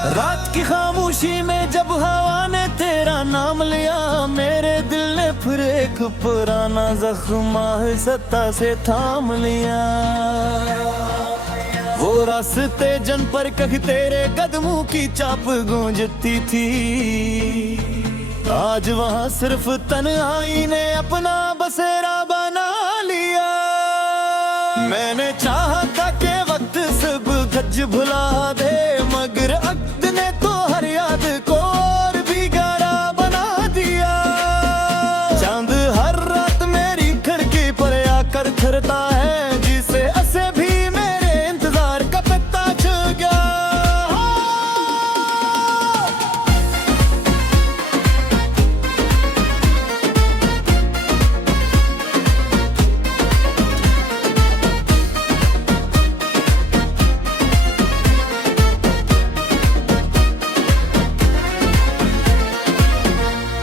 रात की खामोशी में जब हवा ने तेरा नाम लिया, मेरे दिल ने फिर एक पुराना जख्म सत्ता से थाम लिया। वो रास्ते जन पर कहीं तेरे कदमों की चाप गूंजती थी, आज वहां सिर्फ तन्हाई ने अपना बसेरा बना लिया। मैंने चाहा था कि वक्त सब गज भुला दे, मगर वक्त ने तो हर याद को और भी गहरा बना दिया। चांद हर रात मेरी खिड़की पर आकर ठहरता है, जिसे ऐसे भी मेरे इंतजार का पता चल गया।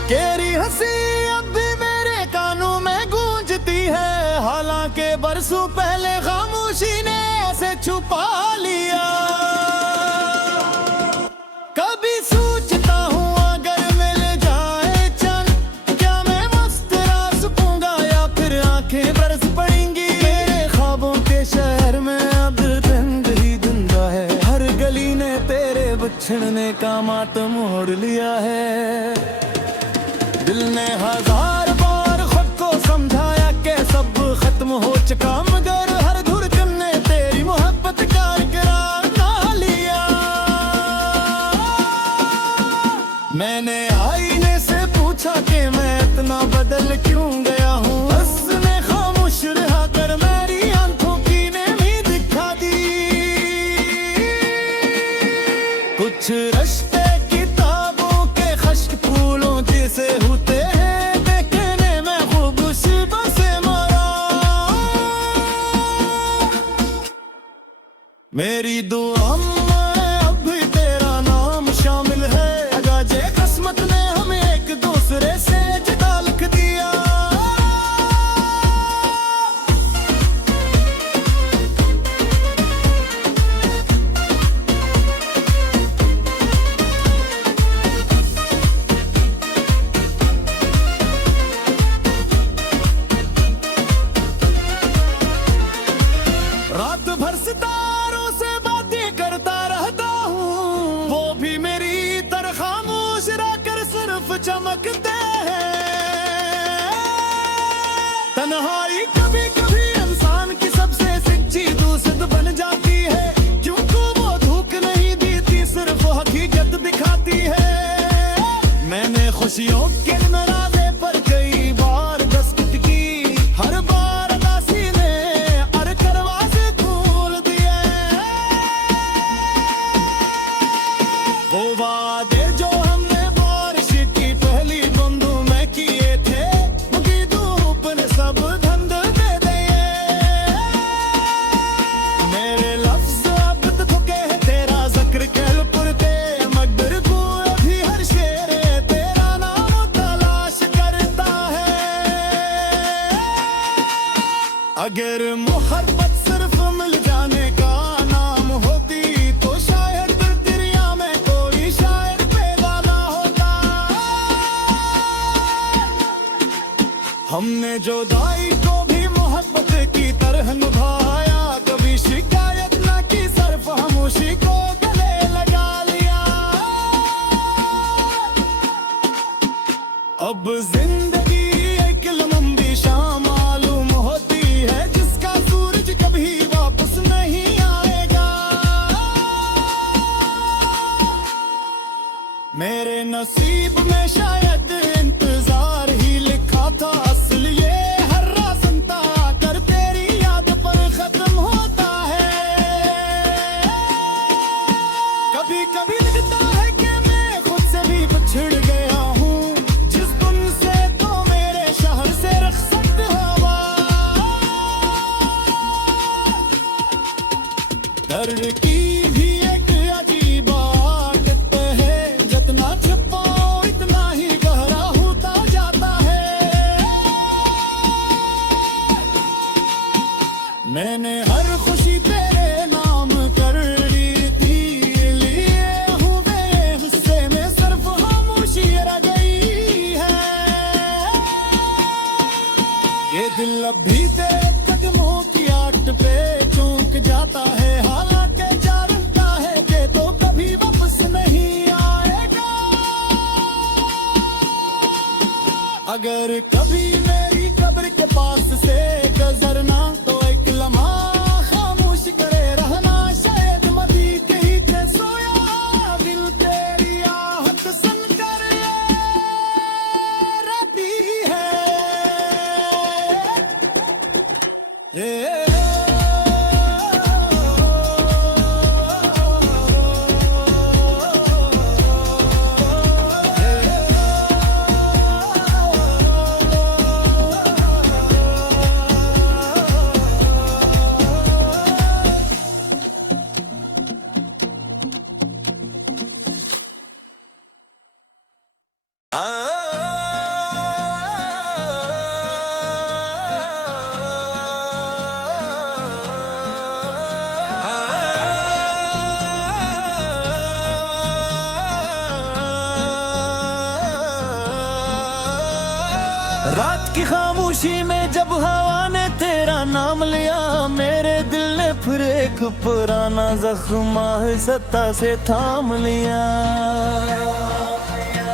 तेरी हंसी अब भी मेरे कानों में गूंजती है, हालांकि बरसों पहले खामोशी ने ऐसे छुपा लिया। कभी सोचता हूँ अगर मिल जाए चंद, क्या मैं मस्त रह सकूंगा या फिर आंखें बरस पड़ेंगी। मेरे ख्वाबों के शहर में अब रंग ही धुंधला है, हर गली ने तेरे बिछड़ने का मातम ओढ़ लिया है। दिल ने हजार बार खुद को समझाया कि सब खत्म हो चुका, मगर हर धड़कन ने तेरी मोहब्बत का इकरार ना लिया। मैंने आईने से पूछा कि मैं इतना बदल क्यों गया हूँ, उसने खामोश रहा कर मेरी आंखों की नेमी दिखा दी। कुछ रिश्ते किताबों के खश्क फूलों जैसे होते हैं, देखने में खूबसूरतों से मरा। मेरी दुआ में अब भी तेरा नाम शामिल है, अगाजे किस्मत ने हमें एक दूसरे से जुदा लिख दिया। रात भर सितारों से बातें करता रहता हूँ, वो भी मेरी तरह खामोश रहकर सिर्फ चमकते हैं। तन्हाई कभी कभी इंसान की सबसे सच्ची दोस्त बन जाती है, क्योंकि वो धोख नहीं देती, सिर्फ हकीकत दिखाती है। मैंने खुशियों के नराजे पर कई बार दस्तक की, हर बार उदासी ने हर दरवाजे खोल दिए। वो वादे जो हमने बारिश की पहली बूंदों में किए थे, उनकी धूप ने सब धंध दे दिए। मेरे लफ्ज़ अब तो थके हैं तेरा जिक्र कल पुरते, मगर तू अभी हर शेर तेरा नाम तलाश करता है। अगर मोहब्बत सिर्फ मिल जाने का नाम होती, तो शायद दुनिया में कोई शायर पैदा ना होता। हमने जुदाई को भी मोहब्बत की तरह निभाया, कभी शिकायत ना की, सिर्फ खामोशी को गले लगा लिया। अब जिंदगी एक लंबी शाम मालूम होती है, जिसका सूरज कभी वापस नहीं आएगा। मेरे नसीब में शायद इंतजार ही लिखा था, असल ये हर रास्ता कर तेरी याद पर खत्म होता है। कभी कभी लगता है कि मैं खुद से भी बिछड़ गया हूँ, जिस दिन से तो मेरे शहर से रखसत हवा। दर्द की भी एक अजीब आदत है, जितना छुपाओ इतना ही गहरा होता जाता है। मैंने हर खुशी तेरे नाम कर ली थी, लिए हूँ अगर कभी मेरी कब्र के पास से गुजरना तो एक लम्हा खामोश करे रहना, शायद मदी कहीं के सोया दिल तेरी आहट सुनकर रहती है। रात की खामोशी में जब हवा ने तेरा नाम लिया, मेरे दिल ने फिर एक पुराना जख्म सत्ता से थाम लिया।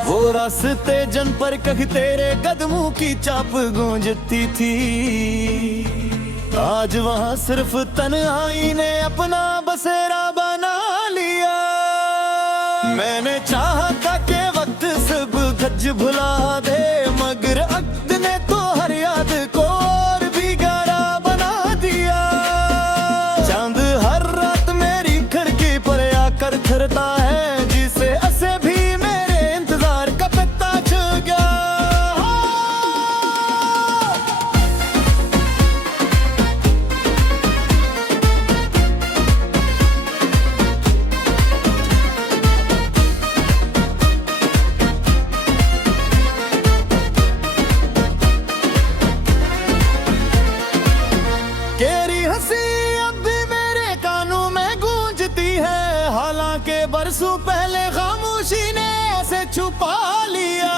वो रास्ते जन पर कहीं तेरे कदमों की चाप गूंजती थी, आज वहाँ सिर्फ तन्हाई ने अपना बसेरा बना लिया। मैंने चाहा था कि वक्त सब गज भुला दे, मगर अक्द ने तो हर याद को और भी गहरा बना दिया। चांद हर रात मेरी खिड़की पर आकर ठहरता है, जिसे ऐसे भी मेरे इंतजार का पत्ता छू गया। तेरी हंसी अब भी मेरे कानों में गूंजती है, हालांकि बरसों पहले खामोशी ने ऐसे छुपा लिया।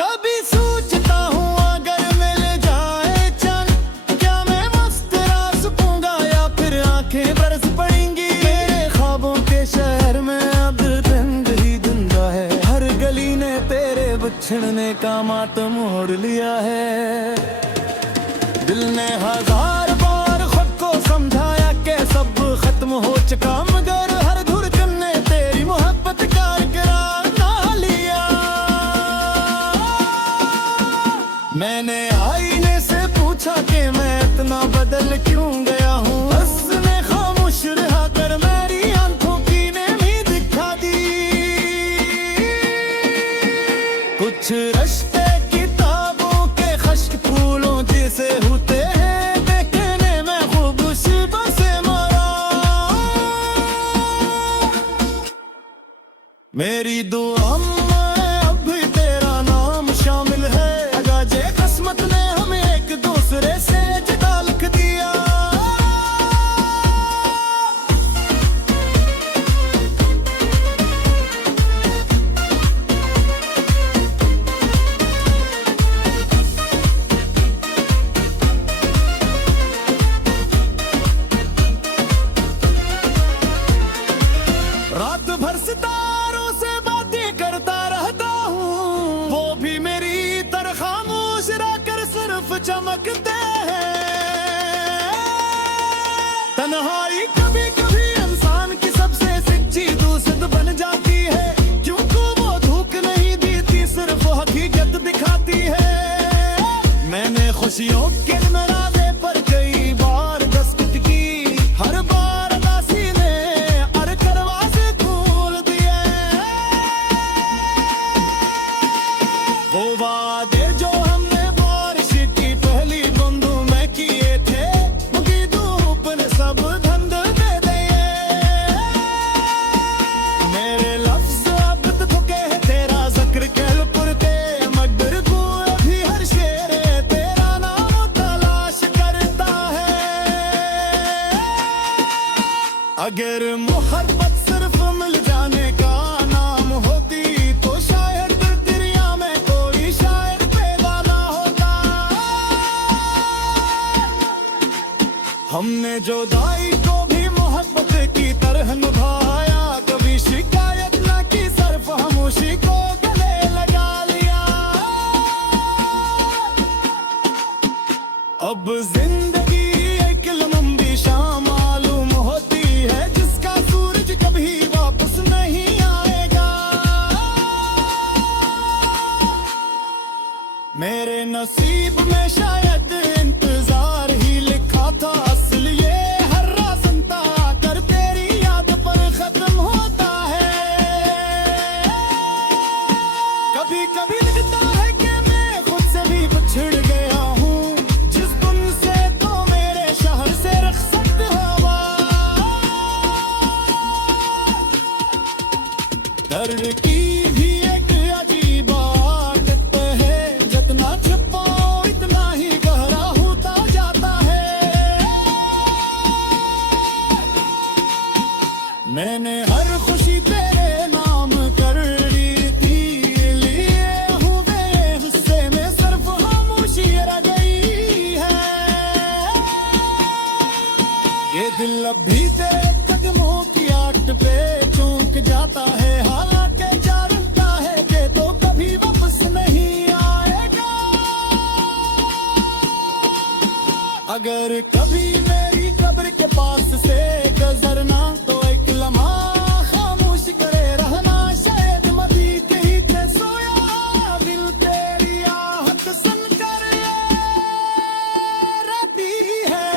कभी सोचता हूँ अगर मिल जाए चंद, क्या मैं मस्त रह सकूंगा या फिर आंखें बरस पड़ेंगी। मेरे ख्वाबों के शहर में अब रंग ही धुंधा है, हर गली ने तेरे बिछड़ने का मातम ओढ़ लिया है। दिल ने हजार बार खुद को समझाया कि सब खत्म हो चुका, मगर हर धड़कन ने तेरी मोहब्बत का इकरार ना लिया। मैंने आईने से पूछा कि मैं इतना बदल क्यों गया हूँ, उसने खामोश रहा कर मेरी आंखों की ने भी दिखा दी। कुछ रिश्ते किताबों के खश्क फूलों जैसे होते हैं, देखने में खूबसूरत से मरा। मेरी दुआ में अब भी तेरा नाम शामिल है, अगाजे किस्मत ने हमें एक दूसरे से जुदा लिख दिया। रात भर सितारों से बातें करता रहता हूँ, वो भी मेरी तरह खामोश रहकर सिर्फ चमकते हैं। तन्हाई कभी कभी इंसान की सबसे सच्ची दोस्त बन जाती है, क्योंकि वो धोखा नहीं देती, सिर्फ हकीकत दिखाती है। मैंने खुशियों के दरवाजे पर कई बार दस्तक की, हर बार उदासी ने हर दरवाजे खोल दिए। वो वादे जो हमने बारिश की पहली बूंदों में किए थे, मुझे धूप ने सब धंध दे दिए। मेरे लफ्ज अब थके हैं तेरा जिक्र कल पुरते, मगर तू अभी हर शेर तेरा नाम तलाश करता है। अगर मोहब्बत सिर्फ मिल जाने का नाम होती, तो शायद दुनिया में कोई शायर पैदा ना होता। हमने जुदाई को भी मोहब्बत की तरह निभाया, कभी शिकायत ना की, सिर्फ खामोशी को गले लगा लिया। अब जिंदगी एक लंबी शाम मालूम होती है, जिसका सूरज कभी वापस नहीं आएगा। मेरे नसीब में शायद इंतजार ही लिखा था, असल ये हर रास्ता आकर तेरी याद पर खत्म होता है। कभी कभी लगता है कि मैं खुद से भी बिछड़ गया हूँ, जिस दिन से तो मेरे शहर से रुखसत हुआ। दर्द की भी एक अजीब आदत है, जितना छुपाओ इतना ही गहरा होता जाता है। मैंने हर खुशी तेरे नाम कर ली थी, लिए हूँ मेरे गुस्से में सिर्फ खामोशी रह गई है। ये दिल अब भी तेरे कदमों की आट पे चौंक जाता है, हालांकि जानता है कि तो कभी वापस नहीं आएगा। अगर कभी मेरी कब्र के पास से गुजरना तो एक लम्हा खामोश करे रहना, शायद मदी कहीं से सोया दिल तेरी आहट सुनकर रहती है।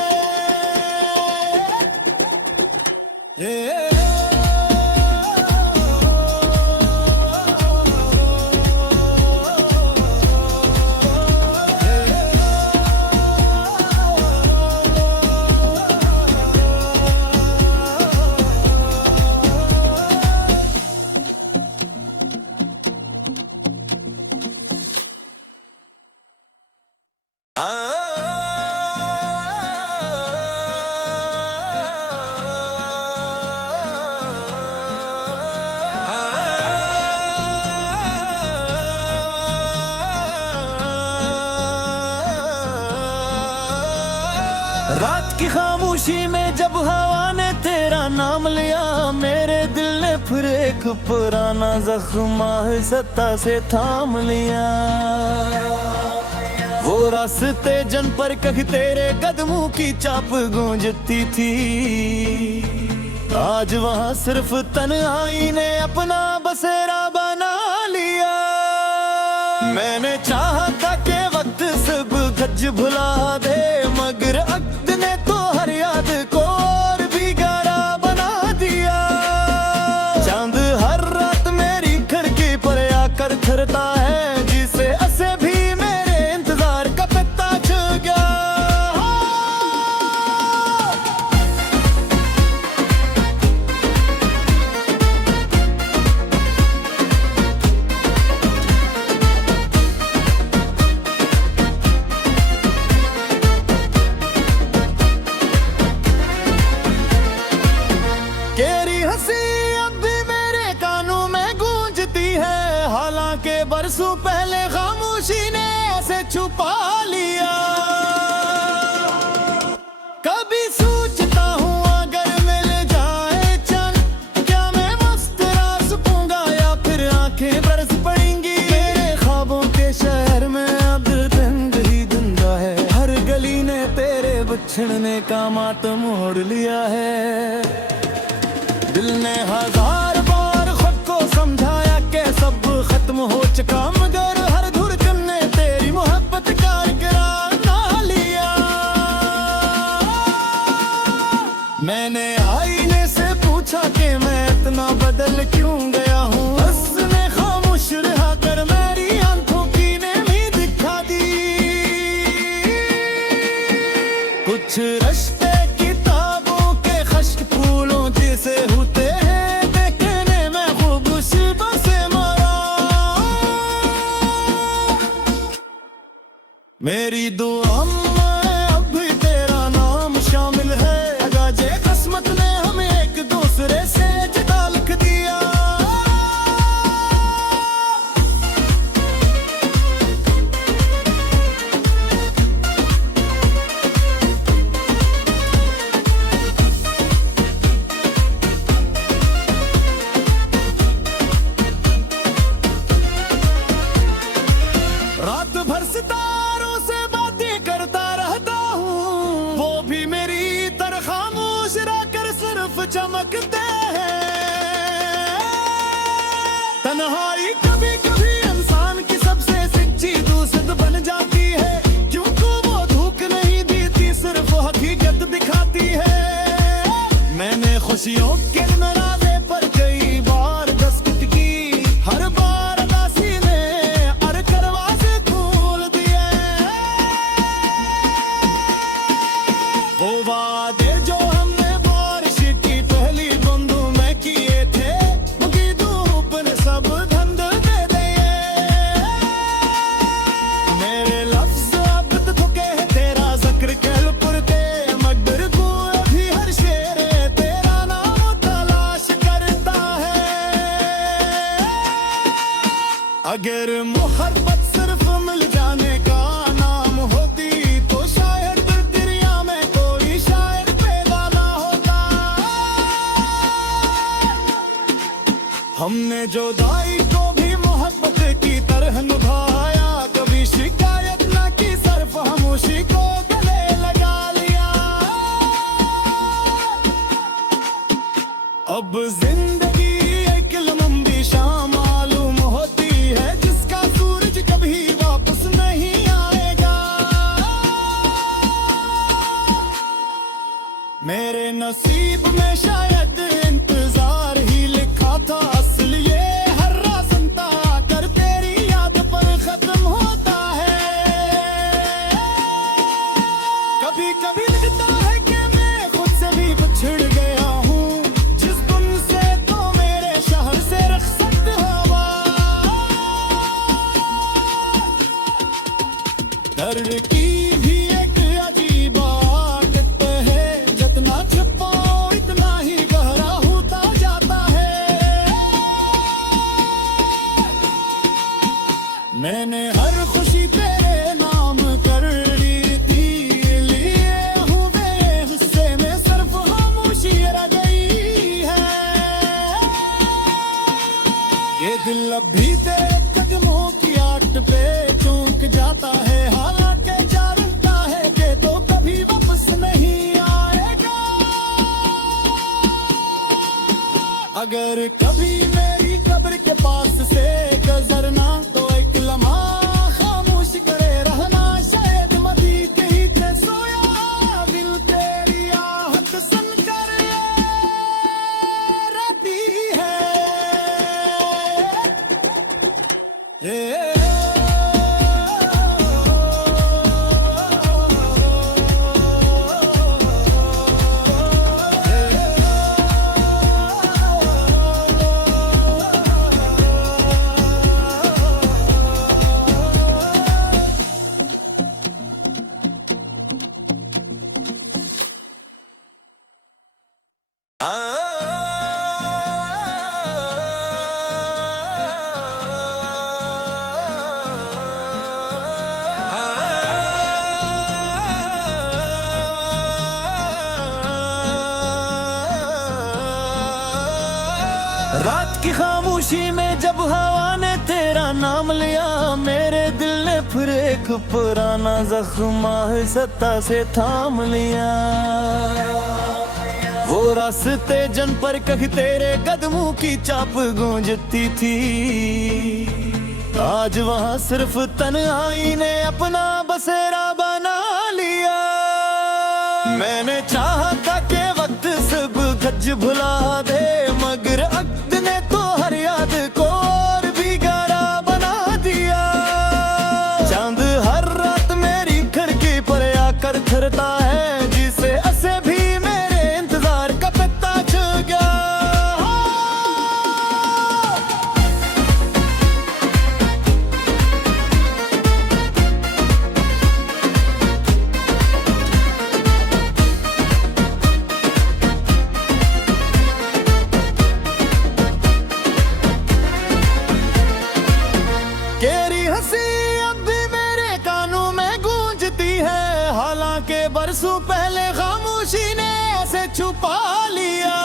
रात की खामोशी में जब हवा ने तेरा नाम लिया, मेरे दिल ने फिर एक पुराना जख्म सत्ता से थाम लिया। वो रास्ते जन पर कहीं तेरे कदमों की चाप गूंजती थी, आज वहां सिर्फ तन्हाई ने अपना बसेरा बना लिया। मैंने चाहा था कि वक्त सब गज भुला दे, मगर अक्द ने तो हर याद को और भी गहरा बना दिया। चांद हर रात मेरी खिड़की पर आकर ठहरता है, जिसे असे भी मेरे इंतजार का पता चल गया। तेरी हंसी अब भी मेरे कानों में गूंजती है, हालांकि बरसों पहले खामोशी ने ऐसे छुपा लिया। कभी सोचता हूँ अगर मिल जाए चंद, क्या मैं मस्त रह सकूंगा या फिर आंखें बरस पड़ेंगी। मेरे ख्वाबों के शहर में अब रंग ही धुंधा है, हर गली ने तेरे बिछड़ने का मातम ओढ़ लिया है। दिल ने हजार बार खुद को समझाया कि सब खत्म हो चुका, मगर हर धड़कन ने तेरी मोहब्बत का इकरार ना लिया। मैंने आईने से पूछा कि मैं इतना बदल क्यों गया हूँ, उसने खामोश रहा कर मेरी आंखों की नेमी दिखा दी। कुछ रिश्ते किताबों के खश्क फूलों जैसे होते हैं, देखने में खूबसूरत से मरा। मेरी दुआ में अब भी तेरा नाम शामिल है, अगाजे किस्मत ने हमें एक दूसरे से जुदा लिख दिया। सिर्फ चमकते हैं। तन्हाई कभी कभी इंसान की सबसे सच्ची दोस्त बन जाती है, क्योंकि वो धोख नहीं देती, सिर्फ हकीकत दिखाती है। मैंने खुशियों के दरवाजे पर कई बार दस्तक की, हर बार उदासी ने हर दरवाजे खोल दिए। वो वादे जो हमने बारिश की पहली बूंदों में किए थे, उनकी धूप ने सब धंध दे दिए। मेरे लफ्ज़ अब तो थके हैं तेरा जिक्र कल पुरते, मगर को अभी हर शेर तेरा नाम तलाश करता है। अगर मोहब्बत सिर्फ मिल जाने का नाम होती, तो शायद दरिया में कोई शायर पैदा ना होता। हमने जुदाई को भी मोहब्बत की तरह निभाया, कभी शिकायत न की, सिर्फ खामोशी को गले लगा लिया। अब जिंदगी एक लंबी शाम मालूम होती है, जिसका सूरज कभी वापस नहीं आएगा। मेरे नसीब में शायद इंतजार ही लिखा था, असल ये हर रास्ता कर तेरी याद पर खत्म होता है। कभी कभी लगता है कि मैं खुद से भी बिछड़ गया हूँ, जिस दिन से तो मेरे शहर से रखसत हवा। दर्द की भी एक अजीब आदत है, जितना छुपाओ इतना ही गहरा होता जाता है। मैंने हर खुशी तेरे नाम कर ली थी, लिए हूँ मेरे हिस्से में सिर्फ खामोशी रह गई है। ये दिल अब भी तेरे कदमों की आट पे चूक जाता है, हालांकि जानता है कि तो कभी वापस नहीं आएगा। अगर कभी मेरी कब्र के पास से गुजरना, तो एक लम्हा खामोश करे रहना, शायद मदी कहीं पे सोया दिल तेरी आहट सुनकर रहती है। रात की खामोशी में जब हवा ने तेरा नाम लिया, मेरे दिल ने फिर एक पुराना जख्म सत्ता से थाम लिया। वो रास्ते जन पर कहीं तेरे कदमों की चाप गूंजती थी, आज वहाँ सिर्फ तन्हाई ने अपना बसेरा बना लिया। मैंने चाहा था कि वक्त सब गज भुला दे, मगर अक्त ने तो हर याद को और भी गहरा बना दिया। चांद हर रात मेरी खिड़की पर आकर ठहरता है, जिसे ऐसे भी मेरे इंतजार का पत्ता छू गया। तेरी हंसी अब भी मेरे कानों में गूंजती है, हालांकि बरसों पहले खामोशी ने ऐसे छुपा लिया।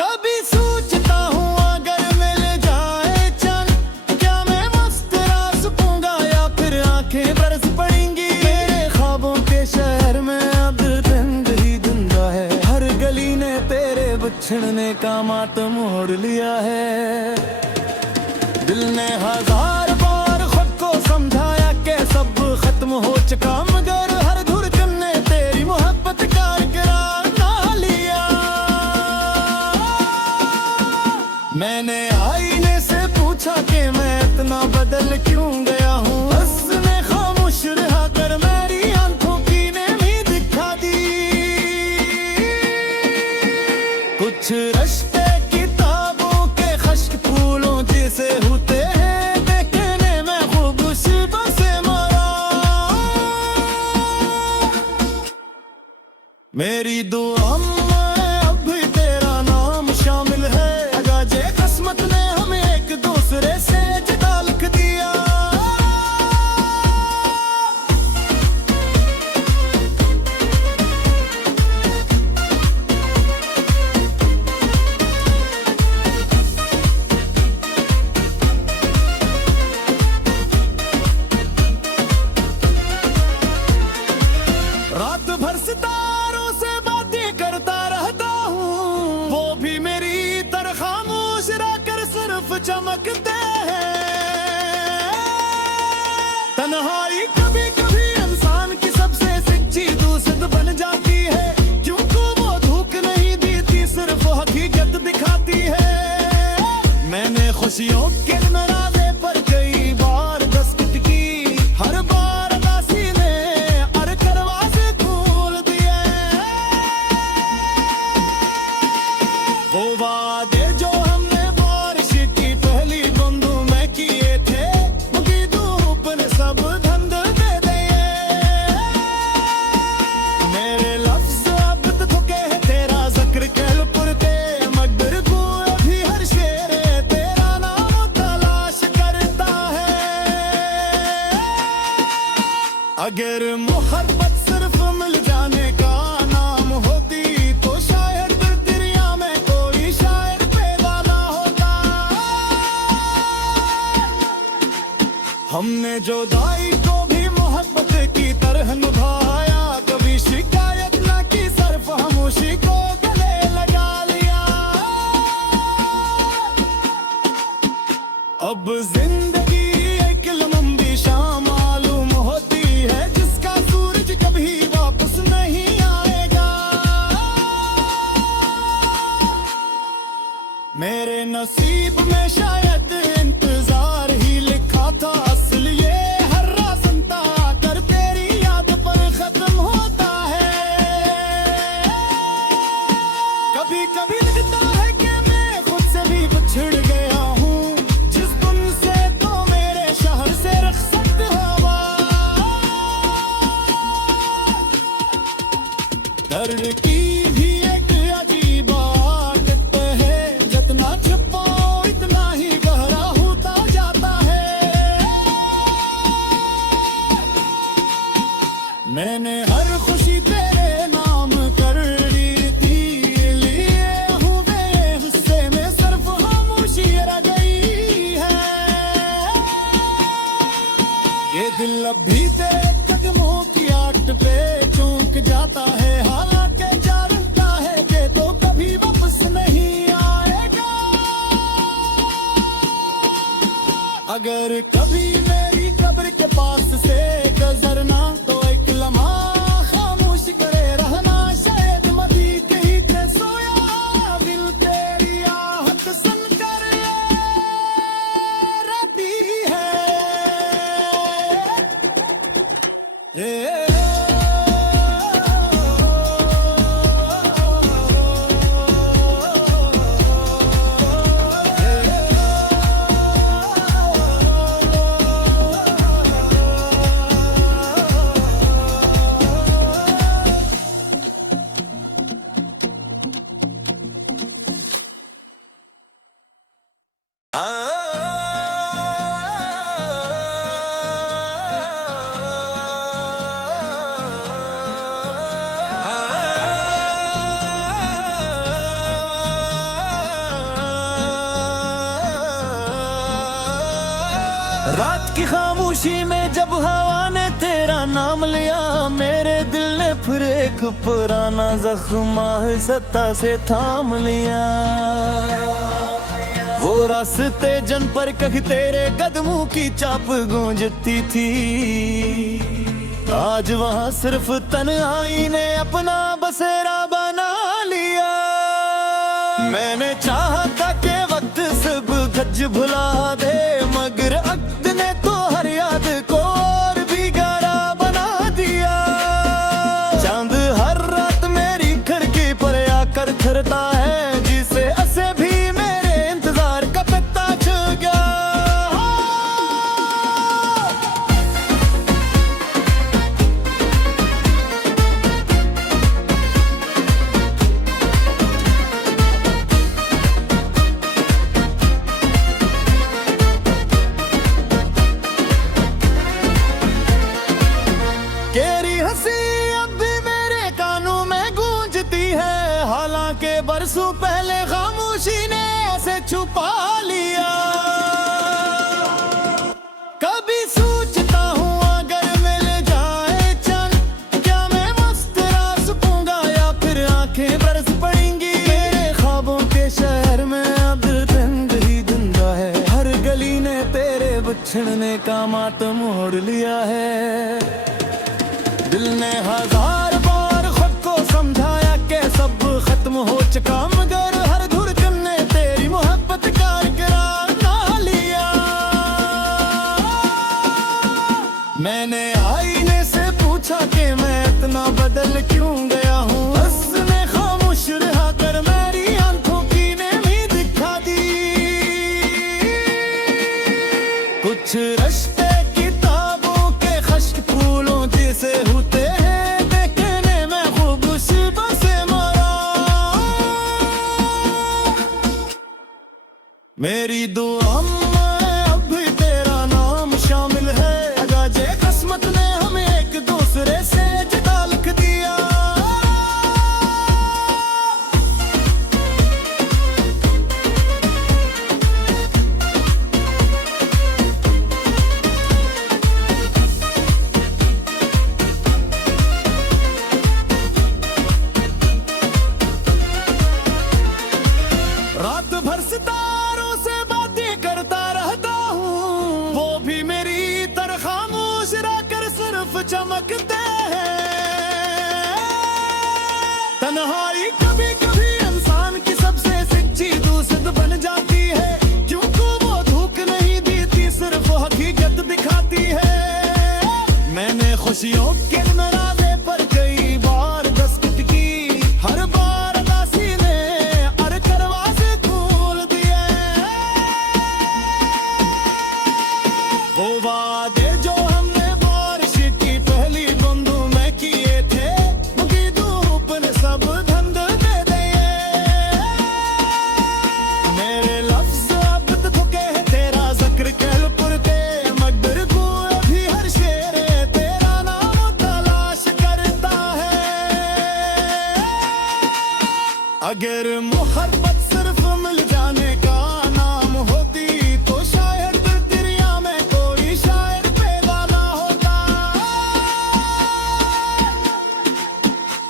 कभी सोचता हूँ अगर मिल जाए चंद, क्या मैं मस्त रात सकूंगा या फिर आंखें बरस पड़ेंगी। मेरे ख्वाबों के शहर में अब दिन ही धुंधा है, छिड़ने का मातम मोड़ लिया है। दिल ने 1000 बार खुद को समझाया कि सब खत्म हो चुका, मगर हर धड़कन ने तेरी मोहब्बत का इकरार ना लिया। मैंने आईने से पूछा कि मैं इतना बदल क्यों गया हूँ, उसने खामोश रहा कर मेरी आंखों की ने भी दिखा दी। कुछ रिश्ते किताबों के खश्क फूलों जैसे होते हैं, देखने में खूबसूरत से मरा। मेरी दुआ में अब भी तेरा नाम शामिल है, अगाजे किस्मत ने हमें एक दूसरे से जुदा लिख दिया। रात भर सितारों से बातें करता रहता हूँ, वो भी मेरी तरह खामोश रहकर सिर्फ चमकते हैं। तन्हाई कभी कभी इंसान की सबसे सच्ची दोस्त बन जाती है, क्योंकि वो धोख नहीं देती, सिर्फ हकीकत दिखाती है। मैंने खुशियों के दरवाजे पर कई बार दस्तक की, हर बार उदासी ने हर दरवाजे खोल दिए। वो वादे जो हमने बारिश की पहली बूंदों में किए थे, उनकी धूप ने सब धंध दे दिए। मेरे लफ्ज़ अब तो थके हैं तेरा जिक्र कल पुरते, मगर तू अभी हर शेर तेरा नाम तलाश करता है। अगर मोहब्बत सिर्फ मिल जाने का नाम होती, तो शायद दुनिया में कोई शायर पैदा ना होता। हमने जुदाई को भी मोहब्बत की तरह निभाया, कभी शिकायत ना की, सिर्फ खामोशी को गले लगा लिया। अब जिंदगी एक लंबी शाम मालूम होती है, जिसका सूरज कभी वापस नहीं आएगा। मेरे नसीब में शायद इंतजार ही लिखा था, असल ये हर रास्ता कर तेरी याद पर खत्म होता है। कभी कभी लगता है कि मैं खुद से भी बिछड़ गया हूँ, जिस दिन से तो मेरे शहर से रुखसत हुआ। दर्द की भी एक अजीब आदत है, जितना छुपाओ इतना ही गहरा होता जाता है। मैंने हर खुशी तेरे नाम कर ली थी, लिए हूँ बेहिस्से में सिर्फ खामोशी रह गई है। ये दिल अब भी तेरे कदमों की आट पे चूक जाता है, हालांकि जानता है कि तो कभी वापस नहीं आएगा। अगर कभी मेरी कब्र के पास से गुजरना, तो एक लम्हा खामोश करे रहना, शायद मदी कहीं से सोया दिल तेरी आहट सुनकर रहती है। रात की खामोशी में जब हवा ने तेरा नाम लिया, मेरे दिल ने फिर एक पुराना जख्म सत्ता से थाम लिया। वो रास्ते जन पर कहीं तेरे कदमों की चाप गूंजती थी, आज वहां सिर्फ तन्हाई ने अपना बसेरा बना लिया। मैंने चाहा था कि वक्त सब गज भुला दे, मगर अक्त ने तो हर याद को और भी गहरा बना दिया। चांद हर रात मेरी खिड़की पर आकर ठहरता है, जिसे ऐसे भी मेरे इंतजार का पत्ता छू गया। तेरी हंसी अब भी मेरे कानों में गूंजती है, हालांकि बरसों पहले खामोशी ने ऐसे छुपा लिया। कभी सोचता हूँ अगर मिल जाए चंद, क्या मैं मस्त रह सकूंगा या फिर आंखें बरस पड़ेंगी। मेरे ख्वाबों के शहर में अब रंग ही धुंधला है, हर गली ने तेरे बिछड़ने का मातम ओढ़ लिया है। दिल ने हजार बार खुद को समझाया कि सब खत्म हो चुका, मगर हर धड़कन ने तेरी मोहब्बत का इकरार ना लिया। मैंने आईने से पूछा कि मैं इतना बदल क्यों गया हूँ, उसने खामोश रहा कर मेरी आंखों की ने भी दिखा दी। कुछ रिश्ते किताबों के खश्क फूलों जैसे होते हैं, देखने में खूबसूरत से मरा। मेरी दुआ में अब भी तेरा नाम शामिल है, अगाजे किस्मत ने हमें एक दूसरे से जुदा लिख दिया। रात भर सितारों से बातें करता रहता हूँ, वो भी मेरी तरह खामोश रहकर सिर्फ चमकते हैं। तन्हाई कभी कभी इंसान की सबसे सच्ची दोस्त बन जाती है, क्योंकि वो धोख नहीं देती, सिर्फ हकीकत दिखाती है। मैंने खुशियों के दरवाजे पर कई बार दस्तक की, हर बार उदासी ने हर दरवाजे खोल दिए। वो वादे जो हमने बारिश की पहली बूंदों में किए थे, उनकी धूप ने सब धंध दे दिए। मेरे लफ्ज अब तो थके हैं तेरा जिक्र कल पुरते, मगर को अभी हर शेर तेरा नाम तलाश करता है। अगर मोहब्बत सिर्फ मिल जाने का नाम होती, तो शायद दुनिया में कोई शायर पैदा ना होता।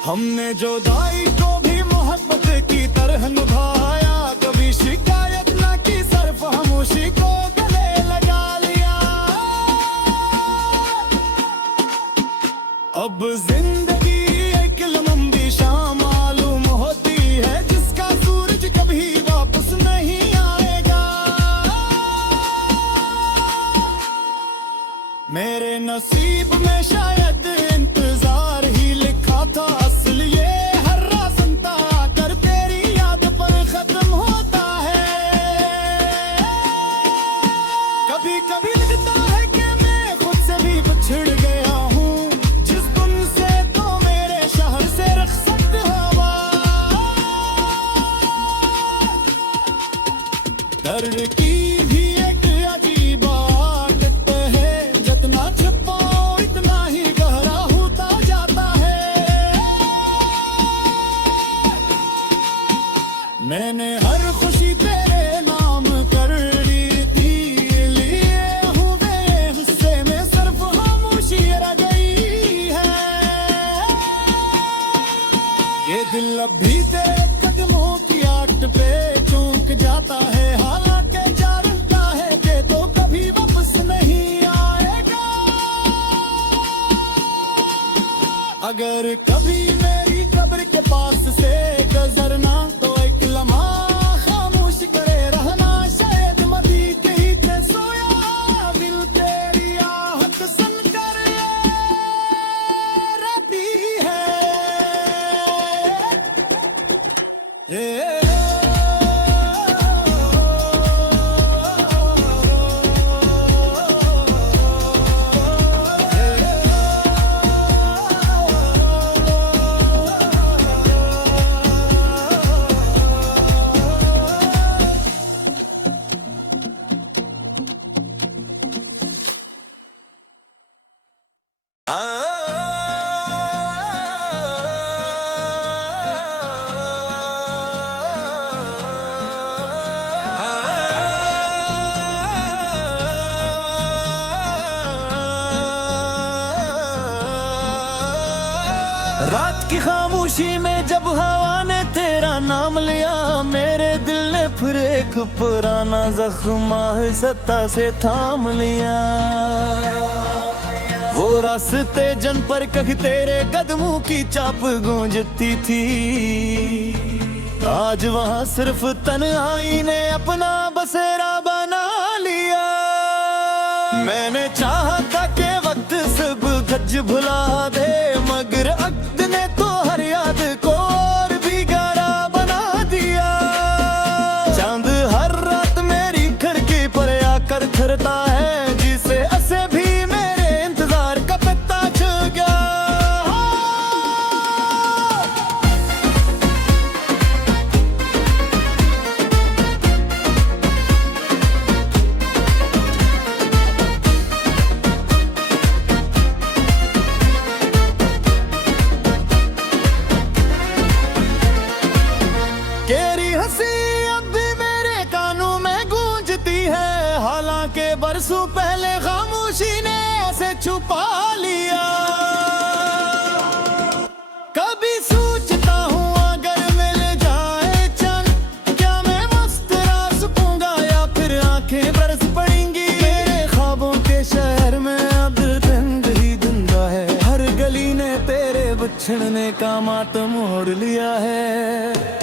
हमने जुदाई को भी मोहब्बत की तरह निभाया, कभी शिकायत ना की, सिर्फ खामोशी को गले लगा लिया। अब जिंदगी एक लंबी शाम मालूम होती है, जिसका सूरज कभी वापस नहीं आएगा। मेरे नसीब में शायद इंतजार ही लिखा था, असल ये हर रास्ता आकर तेरी याद पर खत्म होता है। कभी कभी लगता है कि मैं खुद से भी बिछड़ गया हूँ, जिस दिन से तो मेरे शहर से रुखसत हवा। दर्द की भी एक अजीब आदत है, जितना छुपाओ इतना ही गहरा होता जाता है। मैंने हर खुशी तेरे नाम कर ली थी, लिए हूँ मैं गुस्से में सिर्फ खामोशी रह गई है। जब भी तेरे कदमों की आट पे चूक जाता है, हालांकि जानता है कि तो कभी वापस नहीं आएगा। अगर कभी मेरी कब्र के पास से गुजरना तो एक लम्हा खामोश करे रहना, शायद मदी कहीं पे सोया दिल तेरी आहट सुनकर रहती है। रात की खामोशी में जब हवा ने तेरा नाम लिया, मेरे दिल ने फिर एक पुराना जख्म सत्ता से थाम लिया। वो रास्ते जन पर कहीं तेरे कदमों की चाप गूंजती थी, आज वहाँ सिर्फ तन्हाई ने अपना बसेरा बना लिया। मैंने चाहा था कि वक्त सब गज भुला दे, मगर वक्त ने तो हर याद को और भी गहरा बना दिया। चांद हर रात मेरी खिड़की पर आकर ठहरता है, जिसे ऐसे भी मेरे इंतजार का पता चल गया। तेरी हंसी अब भी मेरे कानों में गूंजती है, हालांकि बरसों पहले खामोशी ने ऐसे छुपा लिया। कभी सोचता हूँ अगर मिल जाए चंद, क्या मैं मस्त रह सकूंगा या फिर आंखें बरस पड़ेंगी। मेरे ख्वाबों के शहर में अब रंग ही धुंधला है, हर गली ने तेरे बिछड़ने का मातम ओढ़ लिया है।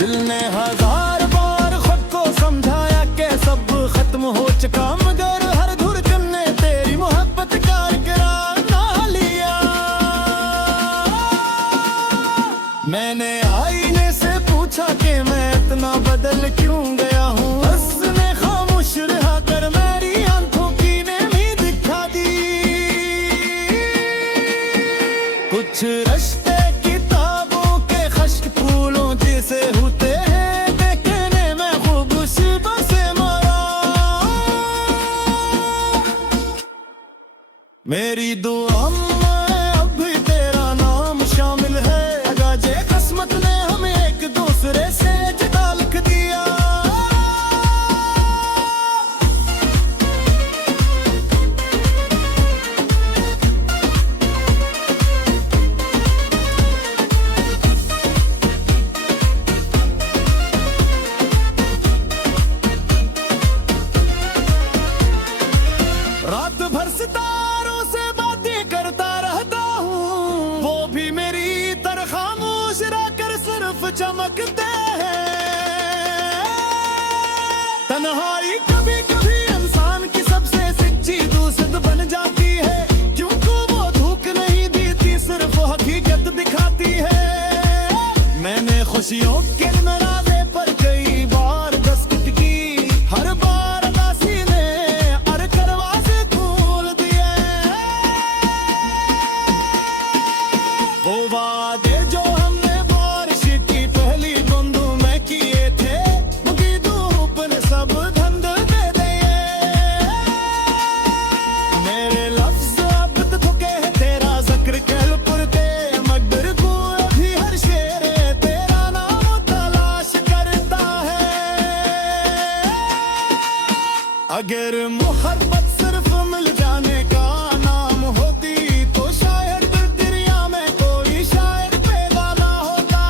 दिल ने हजार बार खुद को समझाया कि सब खत्म हो चुका, मगर हर धड़कन ने तेरी मोहब्बत का इकरार ना लिया। मैंने आईने से पूछा कि मैं इतना बदल क्यों गया हूँ, उसने खामोश रहा कर मेरी आंखों की नेमी दिखा दी। कुछ रिश्ते किताबों के खश्क फूलों जैसे होते हैं, देखने में खूबसूरतों से मरा। मेरी दुआ में अब भी तेरा नाम शामिल है, अगाजे किस्मत ने हमें एक दूसरे से जुदा लिख दिया। रात भर सितारों से बातें करता रहता हूँ, वो भी मेरी तरह खामोश रहकर सिर्फ चमकते हैं। तन्हाई कभी कभी इंसान की सबसे सच्ची दोस्त बन जाती है, क्योंकि वो धोख नहीं देती, सिर्फ हकीकत दिखाती है। मैंने खुशियों के नराजे पर कई बार दस्तक की, हर बार उदासी ने हर दरवाजे खोल दिए। वो वादे जो हमने बारिश की पहली बूंदों में किए थे, मुझे धूप ने सब धंध दे दिए। मेरे लफ्ज़ अब तो थके हैं तेरा जिक्र कल पुरते, मगर को अभी हर शेर तेरा नाम तलाश करता है। अगर मोहब्बत सिर्फ मिल जाने का नाम होती, तो शायद दरिया में कोई शायर पैदा ना होता।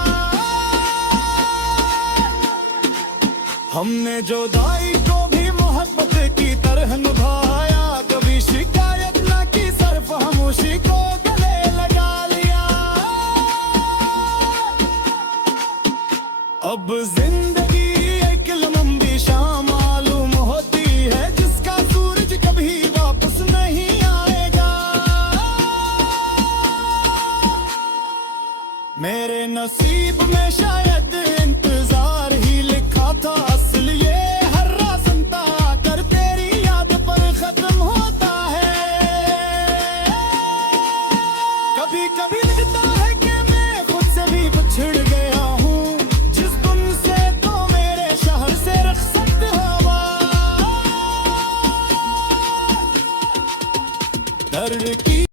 हमने जुदाई को भी मोहब्बत की तरह निभाया, कभी शिकायत न की, सिर्फ खामोशी को गले लगा लिया। अब